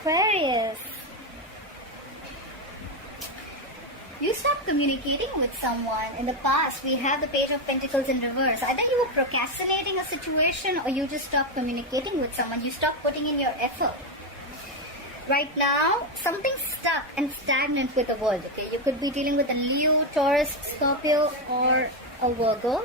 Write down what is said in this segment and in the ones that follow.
Aquarius. You stopped communicating with someone in the past. We have the Page of Pentacles in reverse. Either you were procrastinating a situation or you just stopped communicating with someone. You stopped putting in your effort. Right now, something's stuck and stagnant with the world. Okay, you could be dealing with a Leo, Taurus, Scorpio, or a Virgo.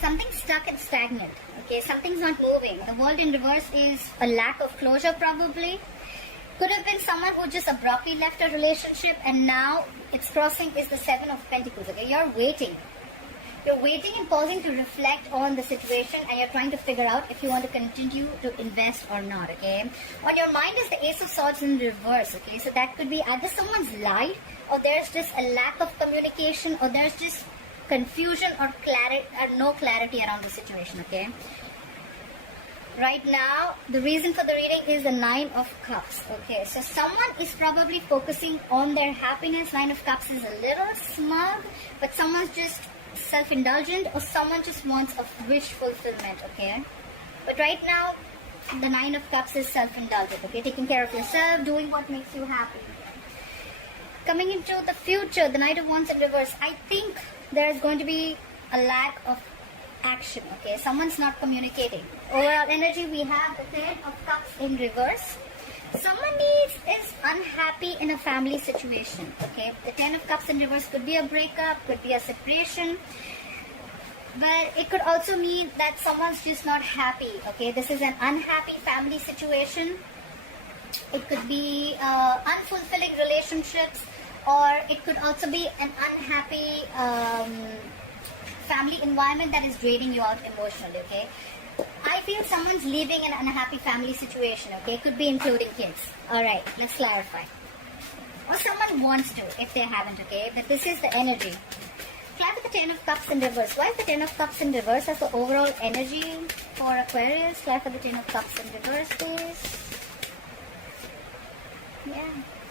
Something's stuck and stagnant. Okay, something's not moving. The world in reverse is a lack of closure, probably. Could have been someone who just abruptly left a relationship and now it's crossing is the Seven of Pentacles. Okay, you're waiting. You're waiting and pausing to reflect on the situation, and you're trying to figure out if you want to continue to invest or not. Okay, on your mind is the Ace of Swords in reverse. Okay, so that could be either someone's lied, or there's just a lack of communication, or there's just confusion or clarity or no clarity around the situation. Okay, right now the reason for the reading is the Nine of Cups. Okay, so someone is probably focusing on their happiness. Nine of Cups is a little smug, but someone's just self-indulgent, or someone just wants a wish fulfillment. Okay, but right now the Nine of Cups is self-indulgent. Okay, taking care of yourself, doing what makes you happy. Coming into the future, the Knight of Wands in reverse, I think there's going to be a lack of action. Okay, someone's not communicating. Overall energy, we have the Ten of Cups in reverse. Someone is unhappy in a family situation. Okay, the Ten of Cups in reverse could be a breakup, could be a separation, but it could also mean that someone's just not happy. Okay, this is an unhappy family situation. It could be unfulfilling relationships, or it could also be an unhappy family environment that is draining you out emotionally. Okay, I feel someone's leaving an unhappy family situation. Okay, it could be including kids. Alright, let's clarify. Or someone wants to, if they haven't. Okay, but this is the energy. Clap with the Ten of Cups in reverse. Why is the Ten of Cups in reverse as the overall energy for Aquarius? Clap for the Ten of Cups in reverse, please.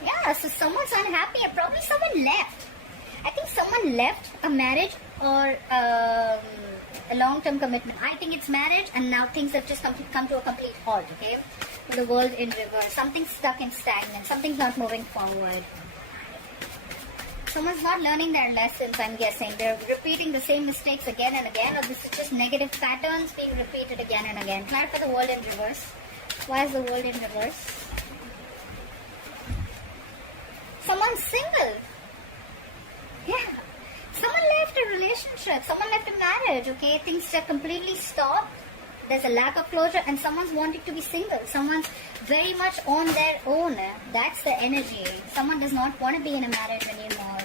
Yeah, so someone's unhappy, and probably someone left. I think someone left a marriage or a long-term commitment. I think it's marriage, and now things have just come to a complete halt. Okay, with the world in reverse, something's stuck and stagnant. Something's not moving forward. Someone's not learning their lessons. I'm guessing they're repeating the same mistakes again and again, or this is just negative patterns being repeated again and again. Clarify the world in reverse. Why is the world in reverse? Someone's single. Yeah. Someone left a relationship. Someone left a marriage. Okay, things are completely stopped. There's a lack of closure, and someone's wanting to be single. Someone's very much on their own. That's the energy. Someone does not want to be in a marriage anymore.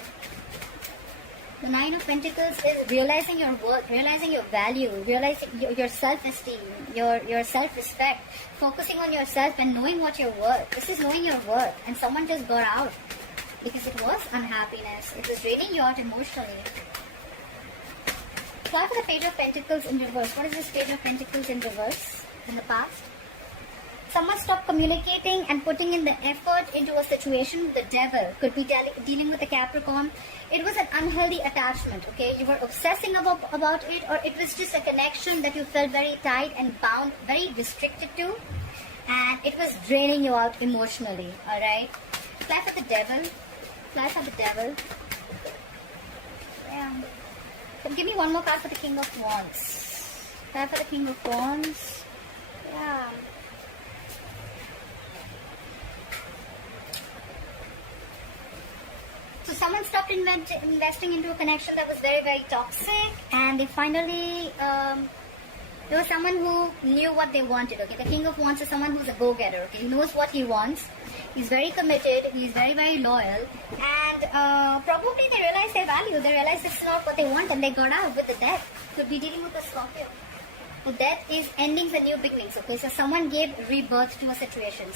The Nine of Pentacles is realizing your worth, realizing your value, realizing your self-esteem, your self-respect, focusing on yourself and knowing what you're worth. This is knowing your worth, and someone just got out because it was unhappiness. It was draining you out emotionally. Try for the Page of Pentacles in reverse. What is this Page of Pentacles in reverse in the past? Someone stopped communicating and putting in the effort into a situation with the Devil. Could be dealing with a Capricorn. It was an unhealthy attachment. Okay, you were obsessing about it, or it was just a connection that you felt very tight and bound, very restricted to, and it was draining you out emotionally. All right. Fly for the Devil. Fly for the Devil. Yeah. So give me one more card for the King of Wands. Fly for the King of Wands. Yeah. So someone stopped investing into a connection that was very, very toxic, and they finally, there was someone who knew what they wanted. Okay, the King of Wands is someone who's a go-getter. Okay, he knows what he wants. He's very committed. He's very, very loyal, and probably they realized their value. They realized this is not what they want, and they got out with the Death. Could be dealing with a Scorpio. The Death is endings and new beginnings. Okay, so someone gave rebirth to a situation.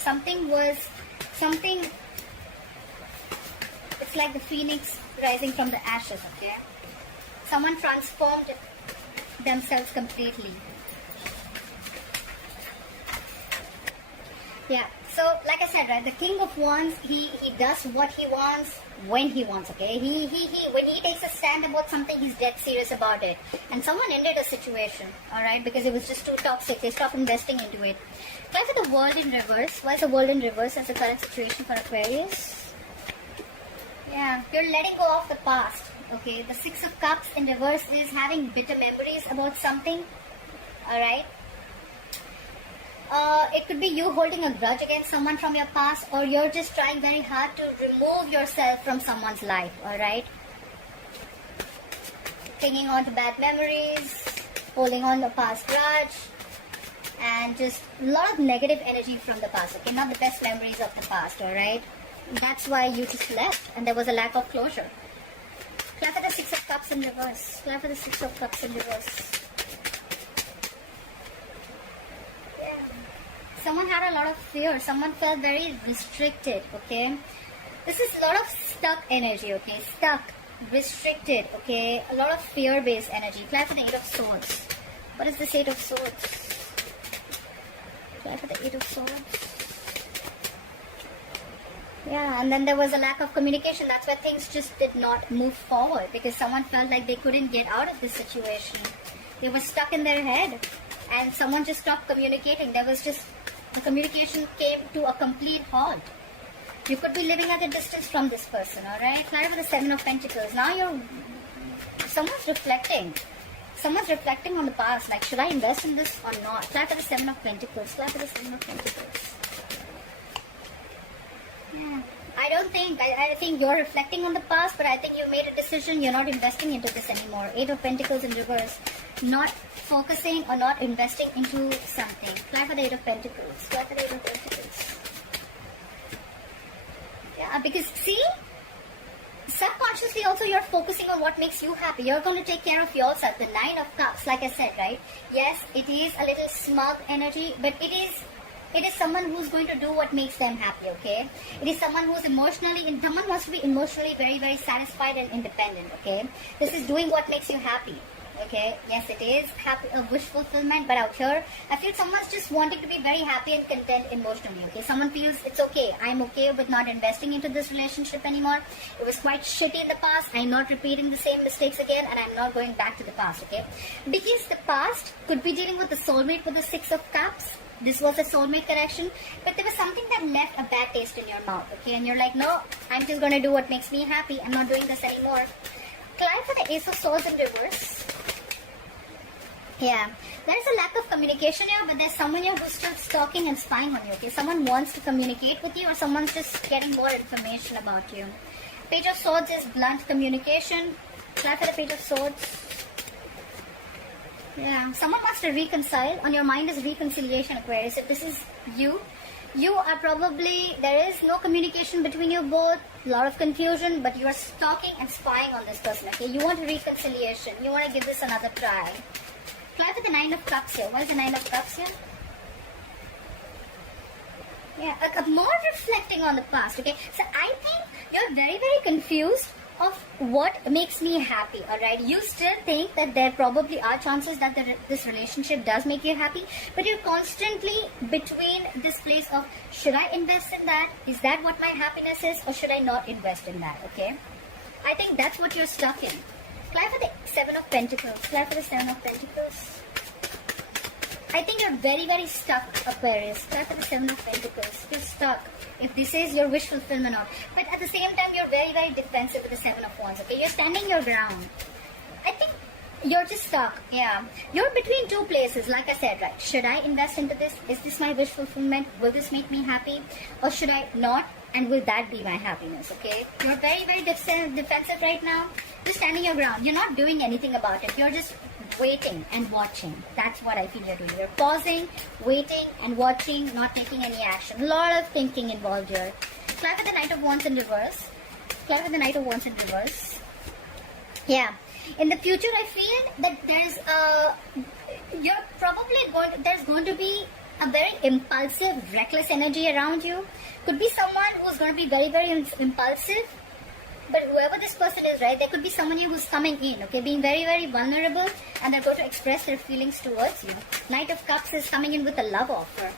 It's like the phoenix rising from the ashes. Okay, someone transformed themselves completely. Yeah. So, like I said, right, the King of Wands, he does what he wants when he wants, okay? He when he takes a stand about something, he's dead serious about it. And someone ended a situation, alright, because it was just too toxic. They stopped investing into it. Try for the World in reverse. Why is the World in reverse as the current situation for Aquarius? Yeah, you're letting go of the past, okay? The Six of Cups in reverse is having bitter memories about something, alright? It could be you holding a grudge against someone from your past, or you're just trying very hard to remove yourself from someone's life, alright? Clinging on to bad memories, holding on to past grudge, and just a lot of negative energy from the past, okay? Not the best memories of the past, alright? That's why you just left, and there was a lack of closure. Clap for the Six of Cups in reverse. Clap for the Six of Cups in reverse. Someone had a lot of fear. Someone felt very restricted, okay? This is a lot of stuck energy, okay? Stuck, restricted, okay? A lot of fear-based energy. Clap for the Eight of Swords. What is this Eight of Swords? Clap for the Eight of Swords. Yeah, and then there was a lack of communication. That's why things just did not move forward, because someone felt like they couldn't get out of this situation. They were stuck in their head, and someone just stopped communicating. There was just... the communication came to a complete halt. You could be living at a distance from this person, alright? Clarify for the Seven of Pentacles. Now someone's reflecting. Someone's reflecting on the past. Like, should I invest in this or not? Clarify for the Seven of Pentacles. Clarify for the Seven of Pentacles. Yeah. I think you're reflecting on the past, but I think you made a decision. You're not investing into this anymore. Eight of Pentacles in reverse. Not focusing or not investing into something. Fly for the Eight of Pentacles. Fly for the Eight of Pentacles. Yeah, because see, subconsciously also you're focusing on what makes you happy. You're going to take care of yourself. The Nine of Cups, like I said, right? Yes, it is a little smug energy, but it is someone who's going to do what makes them happy, okay? It is someone who's someone wants to be emotionally very, very satisfied and independent, okay? This is doing what makes you happy, okay? Yes, it is a wish fulfillment, but out here, I feel someone's just wanting to be very happy and content emotionally, okay? Someone feels it's okay. I'm okay with not investing into this relationship anymore. It was quite shitty in the past. I'm not repeating the same mistakes again, and I'm not going back to the past, okay? Because the past could be dealing with the soulmate with the Six of Cups. This was a soulmate connection, but there was something that left a bad taste in your mouth, okay? And you're like, no, I'm just going to do what makes me happy. I'm not doing this anymore. Climb for the Ace of Swords in reverse. Yeah, there's a lack of communication here, but there's someone here who's still stalking and spying on you, okay? Someone wants to communicate with you, or someone's just getting more information about you. Page of Swords is blunt communication. Climb for the Page of Swords. Yeah, someone wants to reconcile. On your mind is reconciliation, Aquarius. If this is you are probably, there is no communication between you both, a lot of confusion, but you are stalking and spying on this person, okay? You want a reconciliation. You want to give this another try. Fly for the Nine of Cups here. What is the Nine of Cups here? Yeah, more reflecting on the past, okay? So I think you're very, very confused of what makes me happy, alright? You still think that there probably are chances that this relationship does make you happy, but you're constantly between this place of, should I invest in that? Is that what my happiness is? Or should I not invest in that, okay? I think that's what you're stuck in. Fly for the Seven of Pentacles. Fly for the Seven of Pentacles. I think you're very, very stuck, Aquarius. Fly for the Seven of Pentacles. You're stuck. If this is your wish fulfillment or not. But at the same time, you're very, very defensive with the Seven of Wands, okay? You're standing your ground. I think you're just stuck, yeah. You're between two places, like I said, right? Should I invest into this? Is this my wish fulfillment? Will this make me happy? Or should I not? And will that be my happiness, okay? You're very, very defensive right now. You're standing your ground. You're not doing anything about it. You're just waiting and watching. That's what I feel you're doing. You're pausing, waiting and watching, not taking any action. A lot of thinking involved here. Fly for the Knight of Wands in reverse. Fly for the Knight of Wands in reverse. Yeah. In the future, I feel that there's there's going to be a very impulsive, reckless energy around you. Could be someone who's going to be very, very impulsive. But whoever this person is, right, there could be someone here who's coming in, okay, being very, very vulnerable, and they're going to express their feelings towards you. Knight of Cups is coming in with a love offer.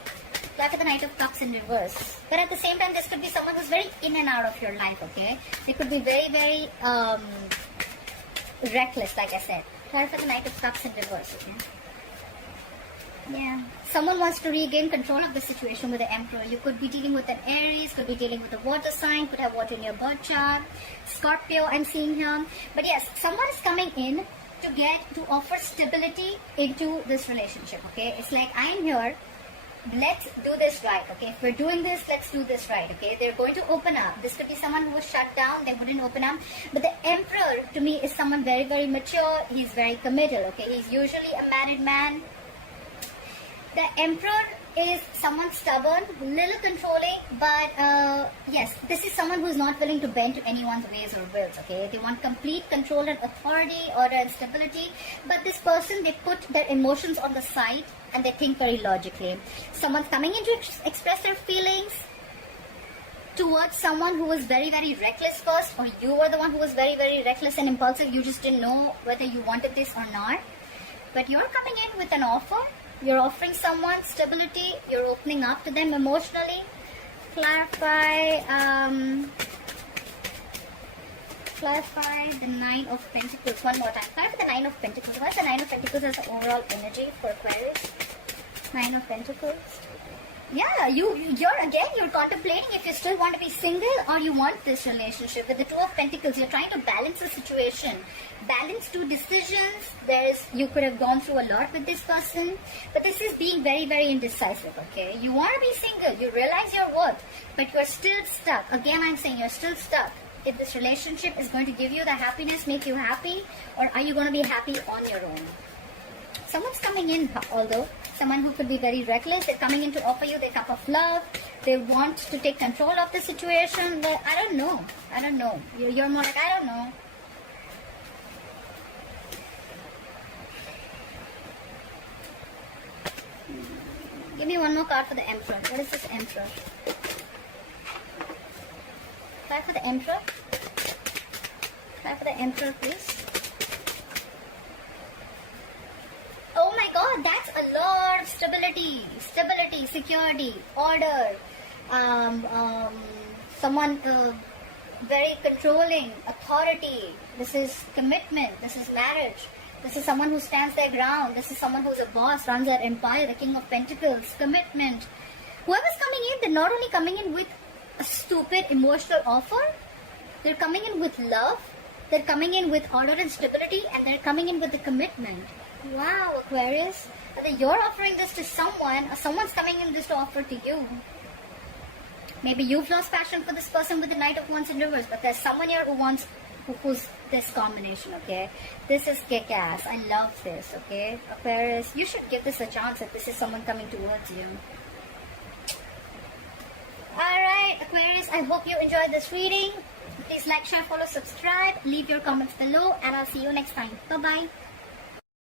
Like the Knight of Cups in reverse. But at the same time, this could be someone who's very in and out of your life, okay? They could be very, very reckless, like I said. Try for the Knight of Cups in reverse, okay? Yeah. Someone wants to regain control of the situation with the Emperor. You could be dealing with an Aries, could be dealing with a water sign, could have water in your birth chart. Scorpio, I'm seeing here. But yes, someone is coming in to offer stability into this relationship, okay? It's like, I am here. Let's do this right, okay? If we're doing this, let's do this right, okay? They're going to open up. This could be someone who was shut down. They wouldn't open up. But the Emperor, to me, is someone very, very mature. He's very committal, okay? He's usually a married man. The Emperor is someone stubborn, little controlling, but yes, this is someone who's not willing to bend to anyone's ways or wills, okay? They want complete control and authority, order and stability, but this person, they put their emotions on the side and they think very logically. Someone's coming in to express their feelings towards someone who was very, very reckless first, or you were the one who was very, very reckless and impulsive. You just didn't know whether you wanted this or not. But you're coming in with an offer. You're offering someone stability. You're opening up to them emotionally. Clarify the Nine of Pentacles one more time. Clarify the Nine of Pentacles. What's the Nine of Pentacles as the overall energy for Aquarius? Nine of Pentacles. Yeah, you're contemplating if you still want to be single or you want this relationship. With the Two of Pentacles, you're trying to balance the situation. Balance two decisions. You could have gone through a lot with this person, but this is being very, very indecisive, okay? You want to be single, you realize your worth, but you're still stuck. Again, I'm saying you're still stuck. If this relationship is going to give you the happiness, make you happy, or are you going to be happy on your own? Someone's coming in, although, someone who could be very reckless. They're coming in to offer you their cup of love. They want to take control of the situation. But I don't know. You're more like, I don't know. Give me one more card for the Emperor. What is this Emperor? Card for the Emperor. Card for the Emperor, please. Oh my God, that's a lot of stability, security, order. Someone very controlling, authority. This is commitment. This is marriage. This is someone who stands their ground. This is someone who's a boss, runs their empire, the King of Pentacles, commitment. Whoever's coming in, they're not only coming in with a stupid emotional offer, they're coming in with love, they're coming in with order and stability, and they're coming in with the commitment. Wow, Aquarius. Whether you're offering this to someone or someone's coming in this to offer to you. Maybe you've lost passion for this person with the Knight of Wands in reverse, but there's someone here who's this combination, okay? This is kick-ass. I love this, okay? Aquarius, you should give this a chance if this is someone coming towards you. Alright, Aquarius, I hope you enjoyed this reading. Please like, share, follow, subscribe. Leave your comments below, and I'll see you next time. Bye-bye.